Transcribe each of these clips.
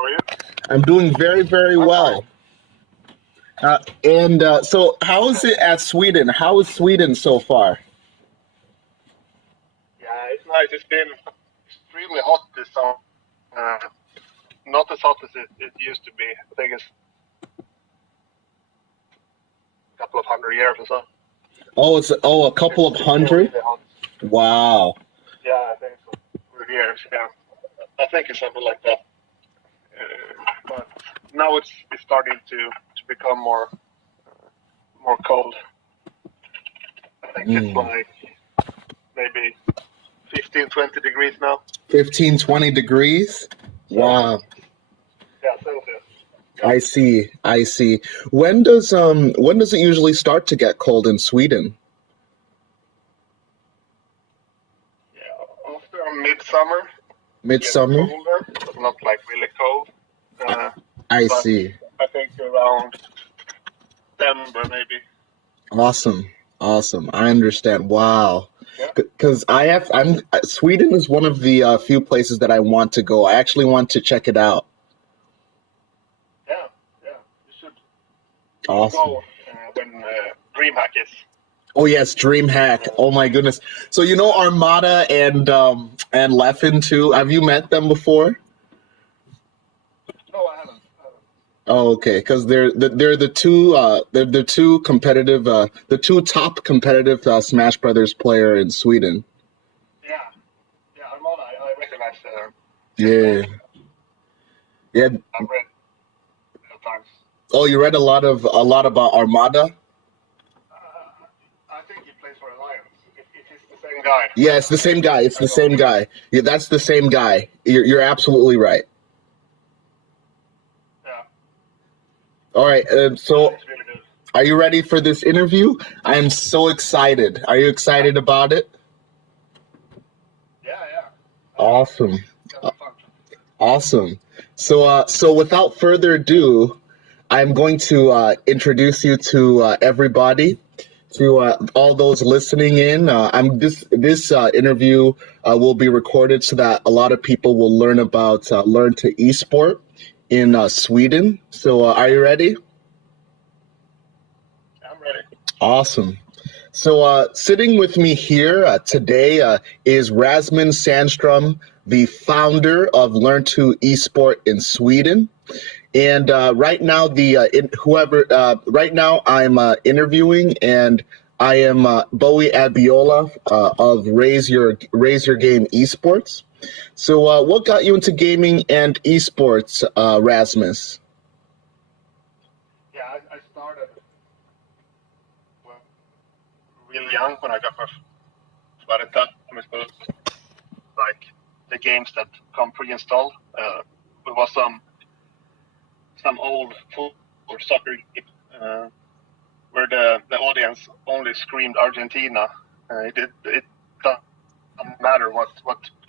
How are you? I'm doing very, very well. So how is it at Sweden? How is Sweden so far? Yeah, it's nice. It's been extremely hot this summer. Uh, Not as hot as it used to be. I think it's a couple of 100 years or so. A couple of It's been hundred? really hot. Wow. Yeah, I think so. For years, yeah. I think it's something like that. But now it's starting to become more cold. I think it's Mm. like maybe 15, 20 degrees now. 15, 20 degrees? Celsius. Wow. Yeah, Celsius. Yeah. I see. I see. When does it usually start to get cold in Sweden? Yeah, after midsummer, it gets Midsummer? colder, but not like really cold. Uh, I but see. I think around September maybe. Awesome. Awesome. I understand. Wow. Yeah, Because I'm Sweden is one of the few places that I want to go. I actually want to check it out. yeah, yeah. You should Awesome. go when DreamHack is. Oh yes, DreamHack. Uh, Oh my goodness. So you know Armada and Leffen too. Have you met them before? no, I haven't. Oh, okay. Because they're the two competitive the two top competitive Smash Brothers player in Sweden. Yeah, yeah. Armada, I recognize his Yeah. name. Yeah. I've read several times. Oh, you read a lot about Armada? I think he plays for Alliance. It is the same guy. Yeah, it's the same guy. It's I the don't same think. guy. Yeah, that's the same guy. You're absolutely right. Yeah, All right. yeah. So He's really good. are you ready for this interview? I am so excited. Are you Yeah, excited about it? yeah, yeah. I think Awesome. it's gonna be fun. Awesome. So without further ado, I'm going to introduce you to everybody, to all those listening in. This interview will be recorded so that a lot of people will learn about Learn2Esport in Sweden. So are you ready? I'm ready. Awesome. So, sitting with me here today is Rasmus Sandström, the founder of Learn2Esport in Sweden. And right now, right now I'm interviewing, and I am Bowie Abiola of Raise Your Game Esports. So, what got you into gaming and esports, Rasmus? Yeah, I started well, really young when I got my but at that time it was like the games that come pre-installed. There was some old football or soccer game where the audience only screamed Argentina. It doesn't matter what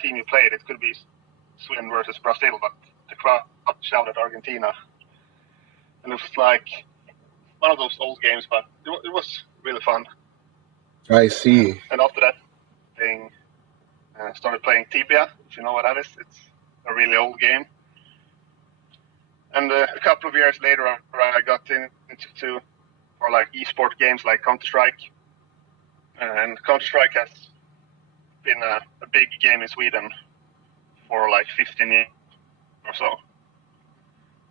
team you played. It could be Sweden versus Brazil, but the crowd shouted Argentina, and it was like one of those old games, but it was really fun. I see. And after that, thing started playing Tibia, if you know what that is. It's a really old game. And a couple of years later, I got into more like esport games like Counter-Strike. And Counter-Strike has been a big game in Sweden for like 15 years or so.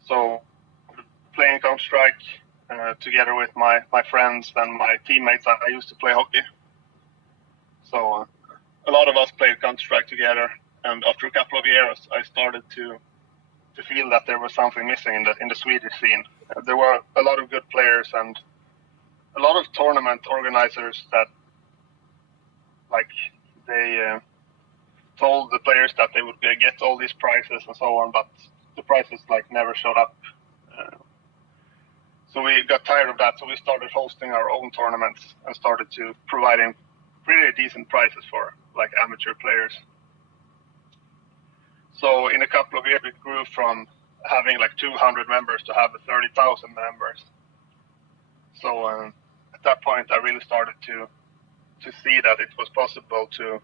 So playing Counter-Strike together with my friends and my teammates, I used to play hockey. So a lot of us played Counter-Strike together. And after a couple of years, I started to feel that there was something missing in the Swedish scene. There were a lot of good players and a lot of tournament organizers that like they told the players that they would get all these prizes and so on, but the prizes like never showed up. So we got tired of that. So we started hosting our own tournaments and started to providing pretty decent prizes for like amateur players. So in a couple of years, it grew from having like 200 members to have 30,000 members. So at that point, I really started to see that it was possible to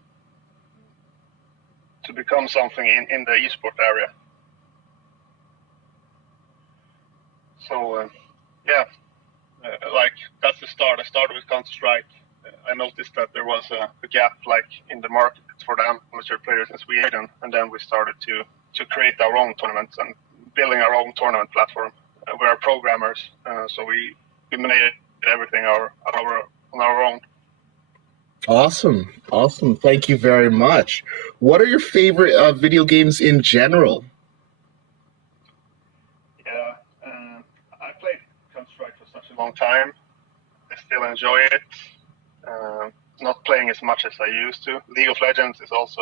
become something in the esport area. So yeah, like that's the start. I started with Counter-Strike. I noticed that there was a gap like in the market for the amateur players in Sweden, and then we started to create our own tournaments and building our own tournament platform. We are programmers, so we made everything on our own. Awesome. Awesome. Thank you very much. What are your favorite video games in general? Yeah, I played Counter-Strike for such a long time. I still enjoy it. Not playing as much as I used to. League of Legends is also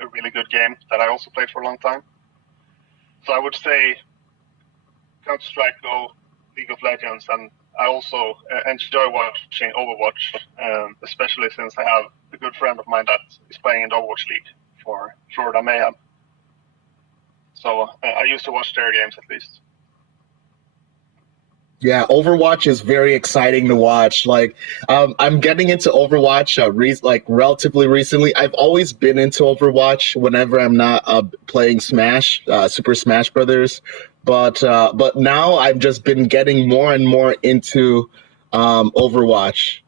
a really good game that I also played for a long time. So I would say Counter-Strike, Go, League of Legends, and I also enjoy watching Overwatch, especially since I have a good friend of mine that is playing in the Overwatch League for Florida Mayhem. So I used to watch their games at least. Yeah, Overwatch is very exciting to watch. Like, I'm getting into Overwatch relatively recently. I've always been into Overwatch whenever I'm not playing Smash, Super Smash Brothers. But now I've just been getting more and more into Overwatch.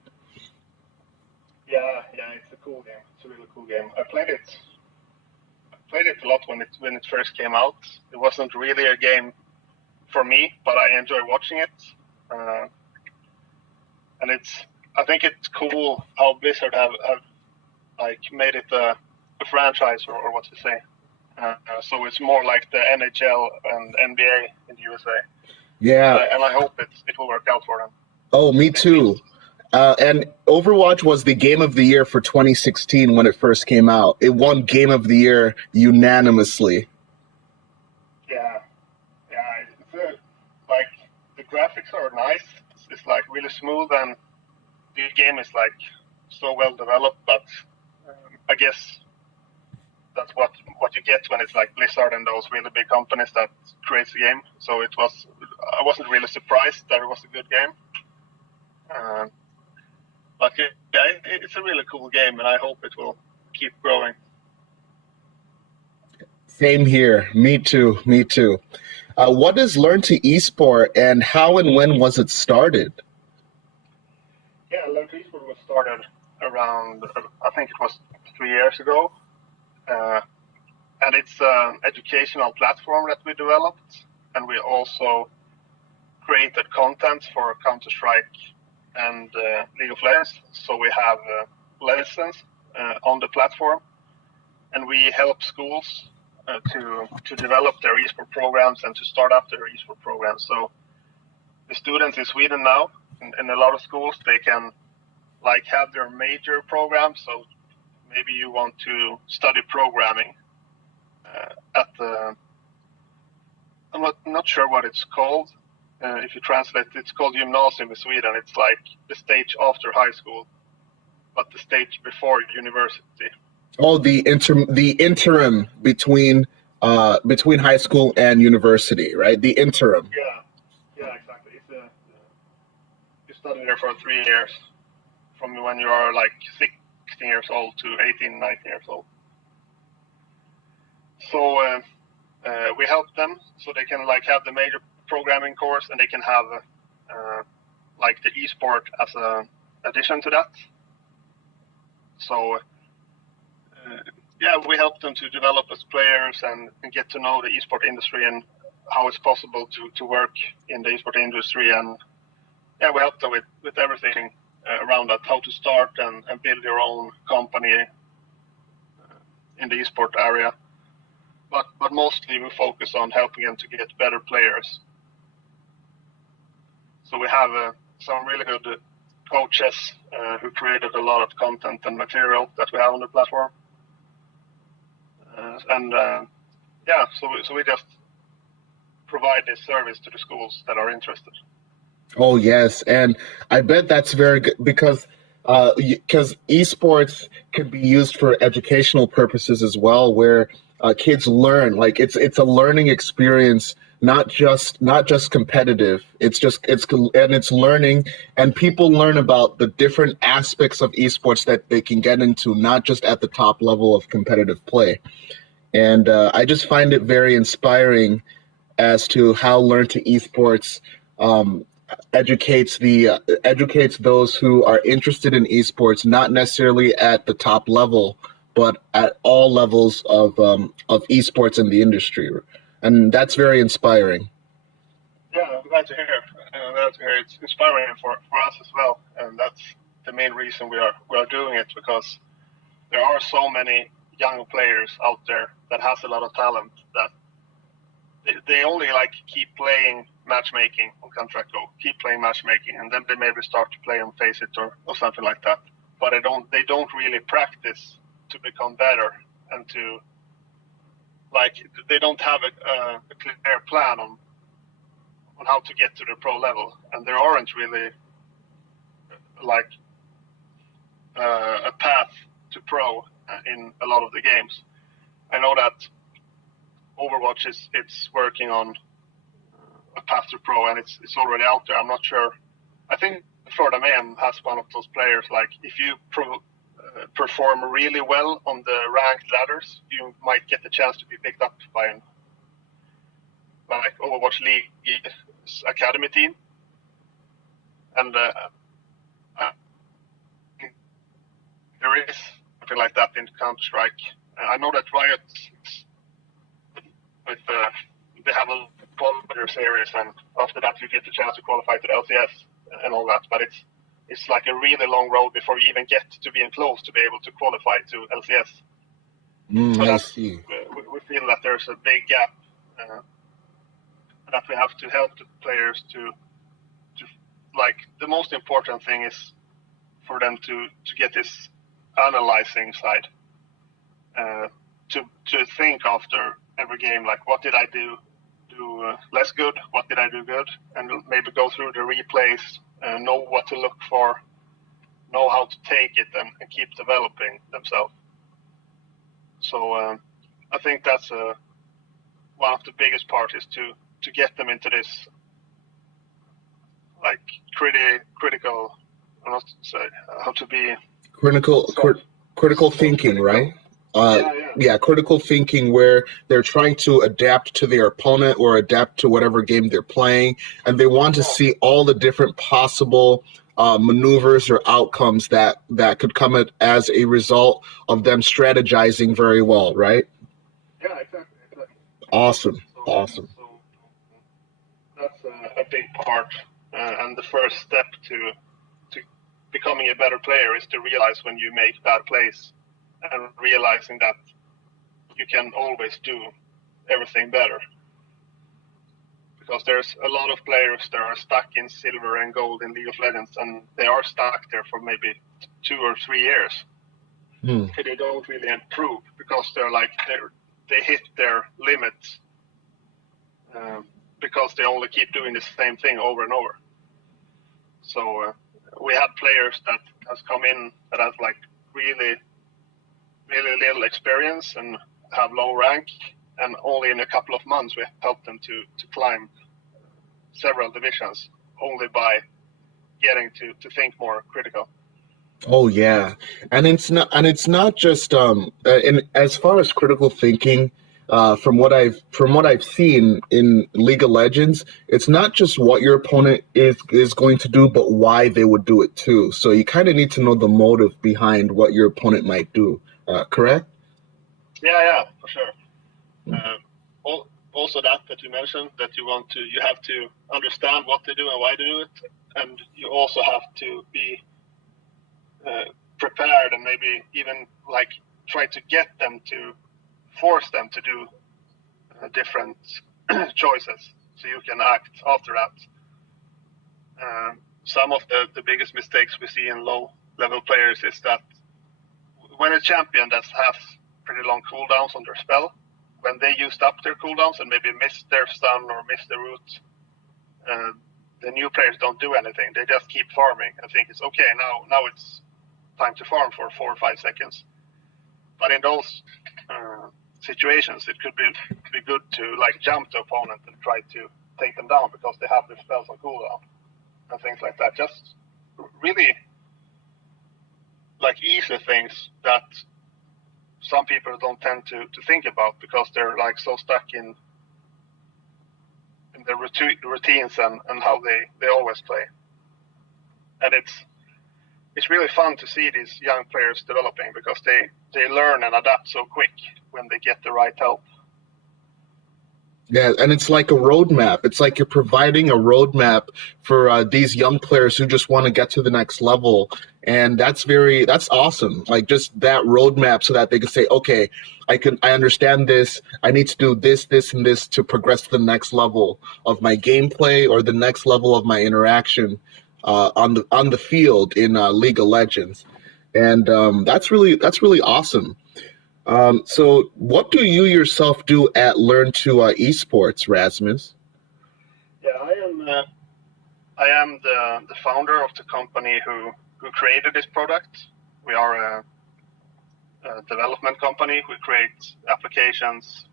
Yeah, it's a cool game. It's a really cool game. I played it a lot when it first came out. It wasn't really a game for me, but I enjoy watching it. And I think it's cool how Blizzard have like made it a franchise or what to say. So it's more like the NHL and NBA in the USA. Yeah. And I hope it will work out for them. Oh, me too. And Overwatch was the Game of the Year for 2016 when it first came out. It won Game of the Year unanimously. Yeah. It's like the graphics are nice. It's like really smooth, and the game is like so well developed. But I guess that's what you get when it's like Blizzard and those really big companies that creates the game. So I wasn't really surprised that it was a good game. But yeah, it's a really cool game, and I hope it will keep growing. Same here. Me too. What is Learn2Esport, and how and when was it started? Yeah, Learn2Esport was started around, I think it was 3 years ago. And it's an educational platform that we developed. And we also created content for Counter-Strike and League of Legends. So we have lessons on the platform. And we help schools to develop their eSport programs and to start up their eSport programs. So the students in Sweden now, in a lot of schools, they can like have their major program. So maybe you want to study programming at the, I'm not sure what it's called. If you translate, it's called gymnasium in Sweden. It's like the stage after high school, but the stage before university. Oh, the interim between high school and university, right? The interim. Yeah, exactly. It's you study there for 3 years, from when you are like 16 years old to 18, 19 years old. So we help them so they can like have the major programming course, and they can have like the eSport as an addition to that. So yeah, we help them to develop as players and get to know the eSport industry and how it's possible to work in the eSport industry. And yeah, we help them with everything around that, how to start and build your own company in the eSport area. But mostly we focus on helping them to get better players. So we have some really good coaches who created a lot of content and material that we have on the platform. Yeah, so we just provide this service to the schools that are interested. Oh yes, and I bet that's very good because esports can be used for educational purposes as well, where kids learn. Like it's a learning experience, not just competitive. It's learning, and people learn about the different aspects of esports that they can get into, not just at the top level of competitive play. And I just find it very inspiring as to how Learn2Esports educates those who are interested in esports, not necessarily at the top level, but at all levels of esports in the industry, and that's very inspiring. Yeah, I'm glad to hear. I'm glad to hear. It's inspiring for us as well, and that's the main reason we are doing it, because there are so many young players out there that has a lot of talent that they only like keep playing matchmaking on Contract Go, keep playing matchmaking, and then they maybe start to play on Face It or something like that. But they don't really practice to become better, and to they don't have a clear plan on how to get to the pro level, and there aren't really like a path to pro in a lot of the games. I know that Overwatch it's working on a path to pro, and it's already out there. I'm not sure. I think Florida Mayhem has one of those players. Like if you perform really well on the ranked ladders, you might get the chance to be picked up by an like Overwatch League academy team, and there is something like that in Counter Strike. I know that Riot with they have a qualifier series, and after that you get the chance to qualify to the LCS and all that. But it's like a really long road before you even get to being close to be able to qualify to LCS. So I see. We feel that there's a big gap, that we have to help the players to like the most important thing is for them to get this analyzing side, to think after every game, like what did I do less good, what did I do good, and maybe go through the replays, know what to look for, know how to take it, and keep developing themselves. So I think that's one of the biggest parts is to get them into this like critical, I don't know say how to be critical thinking, right? Yeah, critical thinking where they're trying to adapt to their opponent or adapt to whatever game they're playing, and they want to see all the different possible maneuvers or outcomes that could come as a result of them strategizing very well, right? Yeah, exactly. Awesome. So that's a big part, and the first step to becoming a better player is to realize when you make bad plays, and realizing that you can always do everything better. Because there's a lot of players that are stuck in silver and gold in League of Legends, and they are stuck there for maybe 2 or 3 years. They don't really improve because they hit their limits, because they only keep doing the same thing over and over. So we have players that has come in that has like really little experience and have low rank, and only in a couple of months we helped them to climb several divisions only by getting to think more critical. Oh yeah, and it's not just and as far as critical thinking, from what I've seen in League of Legends, it's not just what your opponent is going to do, but why they would do it too. So you kind of need to know the motive behind what your opponent might do. Correct? Yeah, for sure. Also that you mentioned that you have to understand what they do and why they do it, and you also have to be prepared, and maybe even like try to get them to force them to do different choices, so you can act after that. Some of the biggest mistakes we see in low level players is that when a champion that has pretty long cooldowns on their spell, when they used up their cooldowns and maybe missed their stun or missed the root, the new players don't do anything. They just keep farming and think it's okay, now it's time to farm for 4 or 5 seconds. But in those situations, it could be good to like jump the opponent and try to take them down because they have their spells on cooldown and things like that. Just really like easy things that some people don't tend to think about because they're like so stuck in in the routines and how they always play. And it's really fun to see these young players developing because they learn and adapt so quick when they get the right help. Yeah, and it's like a roadmap. It's like you're providing a roadmap for these young players who just want to get to the next level, and that's awesome. Like just that roadmap, so that they can say, okay, I understand this. I need to do this, this, and this to progress to the next level of my gameplay or the next level of my interaction on the field in League of Legends, and that's really awesome. So what do you yourself do at Learn2Esports, Rasmus? Yeah, I am the founder of the company who created this product. We are a development company. We create applications,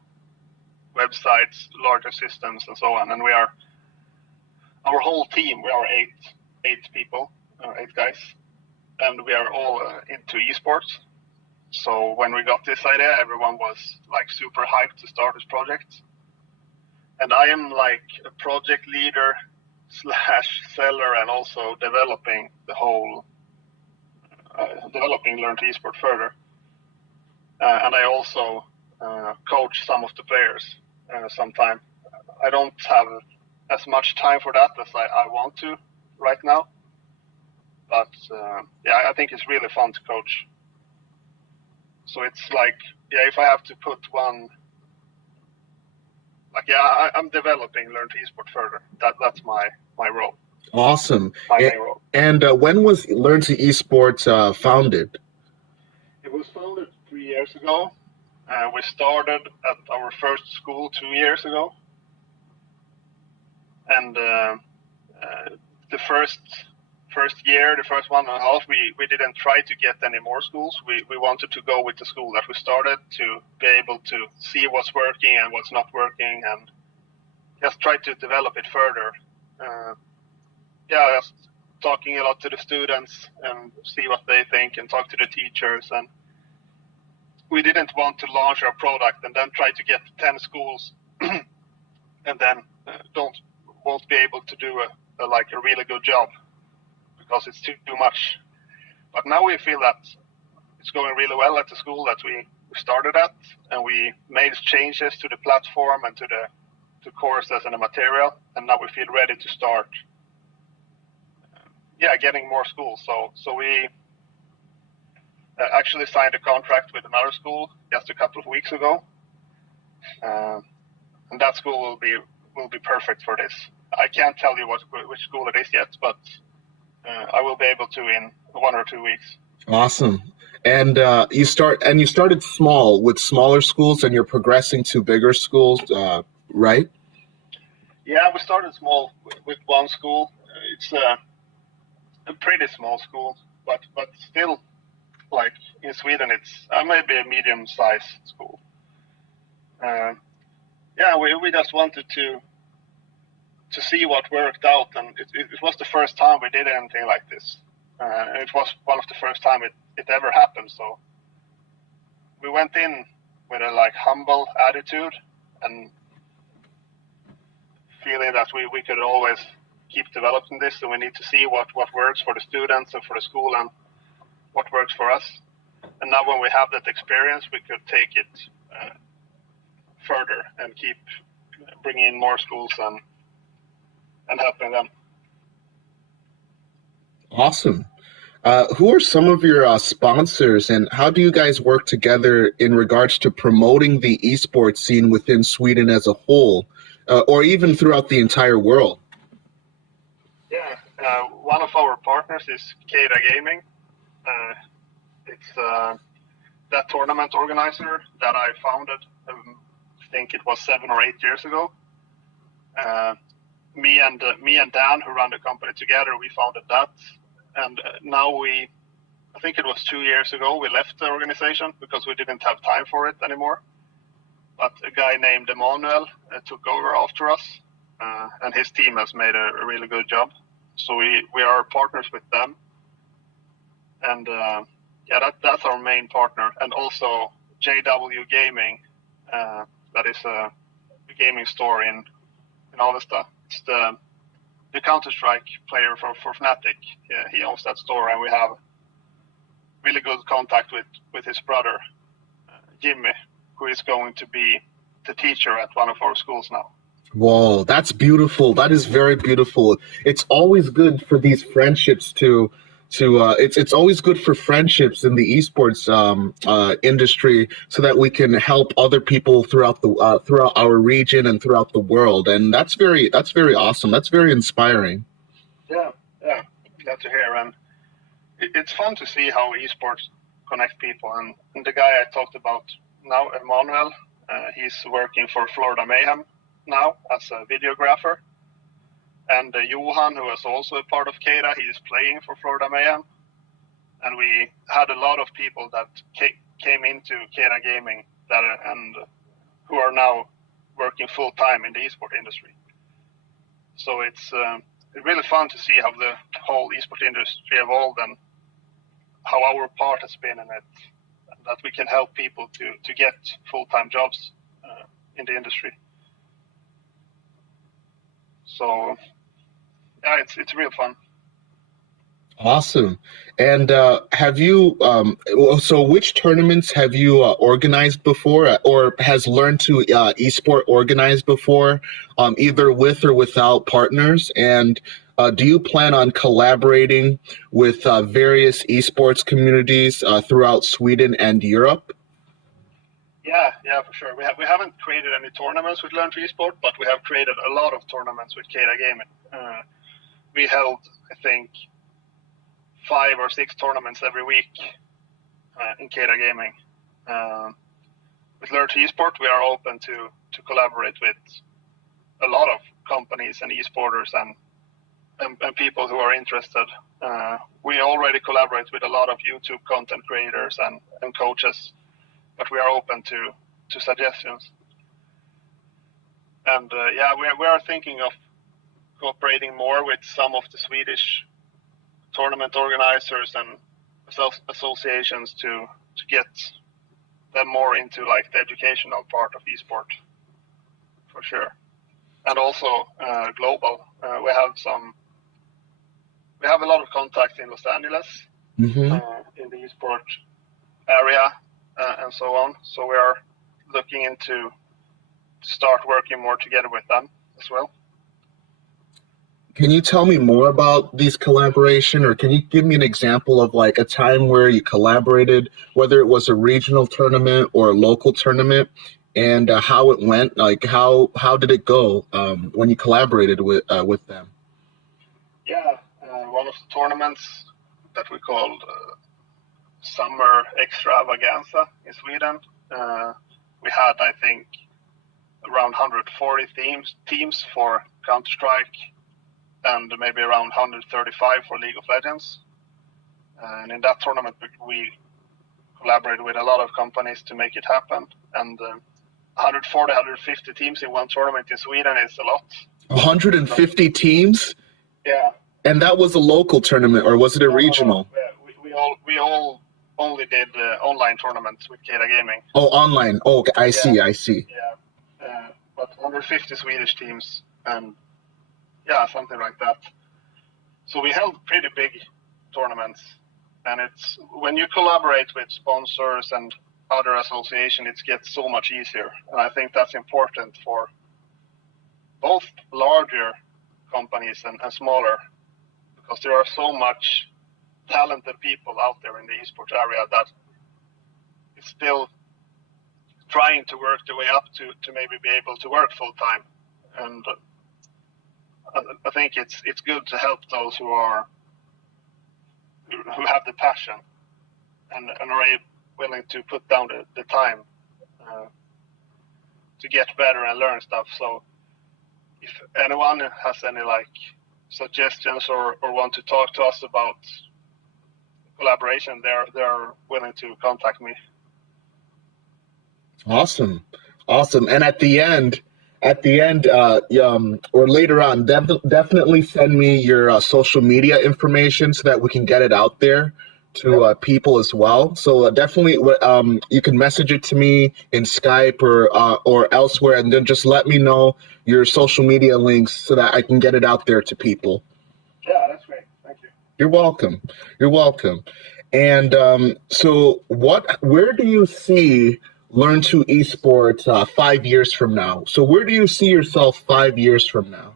websites, larger systems, and so on. And our whole team. We are eight people, 8 guys, and we are all into esports. So when we got this idea, everyone was like super hyped to start this project. And I am like a project leader / seller and also developing the whole, developing Learn2Esport further. And I also coach some of the players sometime. I don't have as much time for that as I want to right now. But yeah, I think it's really fun to coach. So it's like, yeah, if I have to put one, like, yeah, I'm developing Learn2Esport further. That's my role. Awesome. My main role. And when was Learn2Esports founded? It was founded 3 years ago. We started at our first school 2 years ago. And the first year, the first 1.5, we didn't try to get any more schools. We wanted to go with the school that we started to be able to see what's working and what's not working and just try to develop it further. Just talking a lot to the students and see what they think and talk to the teachers. And we didn't want to launch our product and then try to get 10 schools and then won't be able to do a really good job because it's too much. But now we feel that it's going really well at the school that we started at, and we made changes to the platform and to the courses and the material, and now we feel ready to start getting more schools. So we actually signed a contract with another school just a couple of weeks ago, and that school will be perfect for this. I can't tell you which school it is yet, but I will be able to in 1 or 2 weeks. Awesome. And you started small with smaller schools, and you're progressing to bigger schools, right? Yeah, we started small with one school. It's a pretty small school, but still, like in Sweden, it's maybe a medium-sized school. We just wanted to see what worked out, and it was the first time we did anything like this. It was one of the first time it ever happened. So we went in with a humble attitude and feeling that we could always keep developing this. So we need to see what works for the students and for the school and what works for us. And now when we have that experience, we could take it further and keep bringing in more schools and helping them. Awesome. Who are some of your sponsors, and how do you guys work together in regards to promoting the esports scene within Sweden as a whole, or even throughout the entire world? Yeah, one of our partners is Keda Gaming. It's that tournament organizer that I founded, I think it was 7 or 8 years ago. Me and Dan, who run the company together, we founded that. And now I think it was 2 years ago, we left the organization because we didn't have time for it anymore. But a guy named Emmanuel took over after us, and his team has made a really good job. So we are partners with them. And that's our main partner. And also JW Gaming, that is a gaming store in in Avesta. It's the Counter-Strike player for Fnatic. He owns that store, and we have really good contact with his brother, Jimmy, who is going to be the teacher at one of our schools now. Whoa, that's beautiful. That is very beautiful. It's always good for these friendships to it's always good for friendships in the esports industry, so that we can help other people throughout our region and throughout the world. And that's very awesome. That's very inspiring. Yeah, glad to hear. And it's fun to see how esports connect people. And the guy I talked about now, Emmanuel, he's working for Florida Mayhem now as a videographer. And Johan, who is also a part of Keda, he is playing for Florida Mayhem. And we had a lot of people that came into Keda Gaming and who are now working full time in the esport industry. So it's really fun to see how the whole esport industry evolved and how our part has been in it, that we can help people to get full-time jobs in the industry. So yeah, it's real fun. Awesome. And have you so which tournaments have you organized before, or has Learn2Esport organized before, either with or without partners? And do you plan on collaborating with various esports communities throughout Sweden and Europe? Yeah, for sure. We haven't created any tournaments with Learn2Esport, but we have created a lot of tournaments with Keda Gaming. We held, I think, 5 or 6 tournaments every week in Keda Gaming. With Learn2Esport, we are open to collaborate with a lot of companies and esporters and people who are interested. We already collaborate with a lot of YouTube content creators and coaches, but we are open to suggestions. And we are thinking of cooperating more with some of the Swedish tournament organizers and associations to get them more into like the educational part of esport, for sure. And also global. We have a lot of contacts in Los Angeles, in the esport area, and so on. So we are looking into start working more together with them as well. Can you tell me more about these collaboration, or can you give me an example of like a time where you collaborated, whether it was a regional tournament or a local tournament, and how it went? Like how did it go when you collaborated with them? Yeah, one of the tournaments that we called Summer Extravaganza in Sweden. We had, I think, around 140 teams for Counter-Strike, and maybe around 135 for League of Legends. And in that tournament, we collaborated with a lot of companies to make it happen. And 140, 150 teams in one tournament in Sweden is a lot. 150 teams? Yeah. And that was a local tournament, or was it a regional? No. We all only did online tournaments with Keda Gaming. Oh, online. Oh, I see. Yeah. But 150 Swedish teams, and yeah, something like that. So we held pretty big tournaments, and it's when you collaborate with sponsors and other associations, it gets so much easier. And I think that's important for both larger companies and smaller, because there are so much talented people out there in the esports area that is still trying to work their way up to maybe be able to work full time. And I think it's good to help those who have the passion and are willing to put down the time to get better and learn stuff. So if anyone has any like suggestions or want to talk to us about collaboration, they're willing to contact me. Awesome. And at the end, or later on, definitely send me your social media information so that we can get it out there to people as well. So definitely, you can message it to me in Skype or elsewhere, and then just let me know your social media links so that I can get it out there to people. Yeah, that's great. Thank you. You're welcome. You're welcome. And so where do you see Learn2Esport 5 years from now? So where do you see yourself 5 years from now?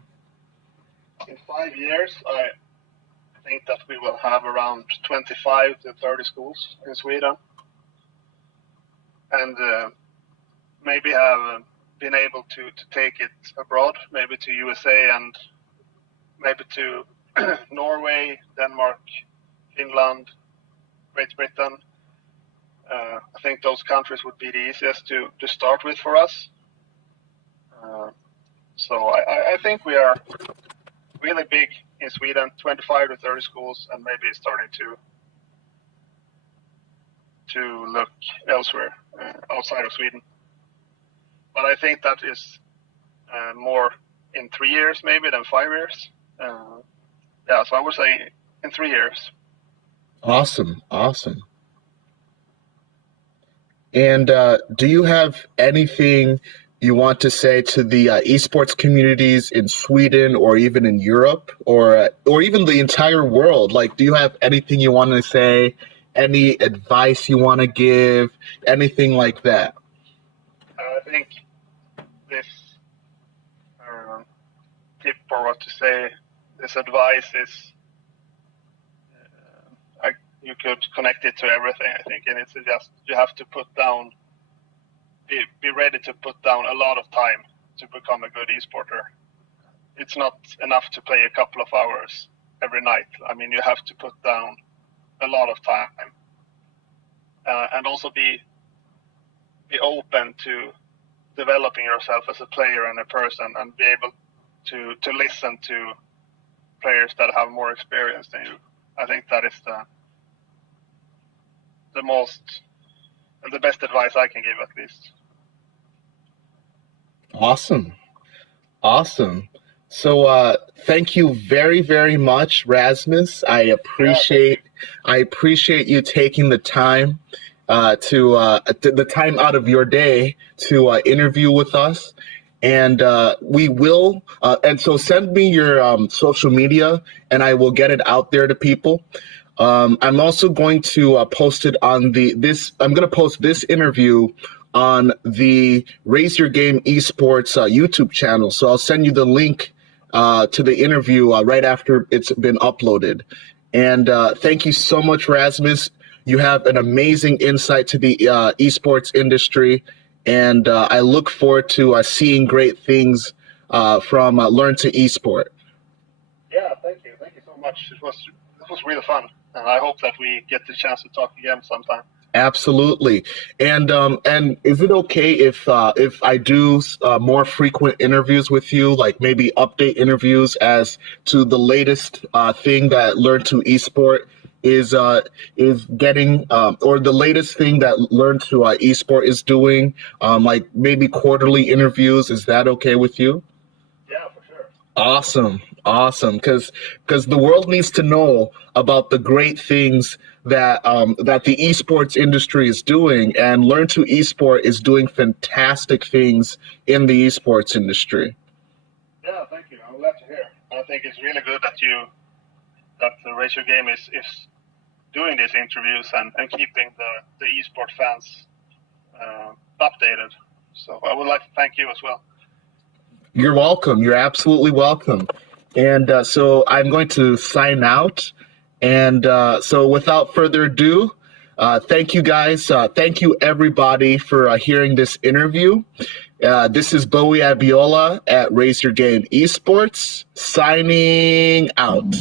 In 5 years, I think that we will have around 25 to 30 schools in Sweden, and maybe have been able to take it abroad, maybe to USA and maybe to Norway, Denmark, Finland, Great Britain. I think those countries would be the easiest to start with for us. So I think we are really big in Sweden, 25 to 30 schools, and maybe starting to look elsewhere outside of Sweden. But I think that is more in 3 years maybe than 5 years. Yeah, so I would say in 3 years. Awesome. And do you have anything you want to say to the esports communities in Sweden or even in Europe or even the entire world? Like, do you have anything you want to say, any advice you want to give, anything like that? I think this tip, or what to say, this advice is, you could connect it to everything, I think, and it's just you have to be ready to put down a lot of time to become a good esporter. It's not enough to play a couple of hours every night. I mean, you have to put down a lot of time, and also be open to developing yourself as a player and a person, and be able to listen to players that have more experience than you. I think that is the best advice I can give, at least. Awesome. So thank you very, very much, Rasmus. I appreciate you taking the time the time out of your day to interview with us. And we will, and so send me your social media, and I will get it out there to people. I'm also going to post it on I'm going to post this interview on the Raise Your Game eSports YouTube channel. So I'll send you the link to the interview right after it's been uploaded. And thank you so much, Rasmus. You have an amazing insight to the esports industry, and I look forward to seeing great things from Learn2Esport. Yeah, thank you so much. It was really fun, and I hope that we get the chance to talk again sometime. Absolutely. And is it okay if I do more frequent interviews with you, like maybe update interviews as to the latest thing that Learn2Esport is getting, or the latest thing that Learn2Esport is doing, like maybe quarterly interviews? Is that okay with you? Yeah, for sure. Awesome. Because the world needs to know about the great things that the esports industry is doing, and Learn2Esport is doing fantastic things in the esports industry. Yeah, thank you. I'm glad to hear. I think it's really good that the Raise Your Game is doing these interviews and keeping the esport fans updated. So I would like to thank you as well. You're welcome. You're absolutely welcome. And so I'm going to sign out. And so without further ado, thank you guys. Thank you everybody for hearing this interview. This is Bowie Abiola at Raise Your Game Esports, signing out.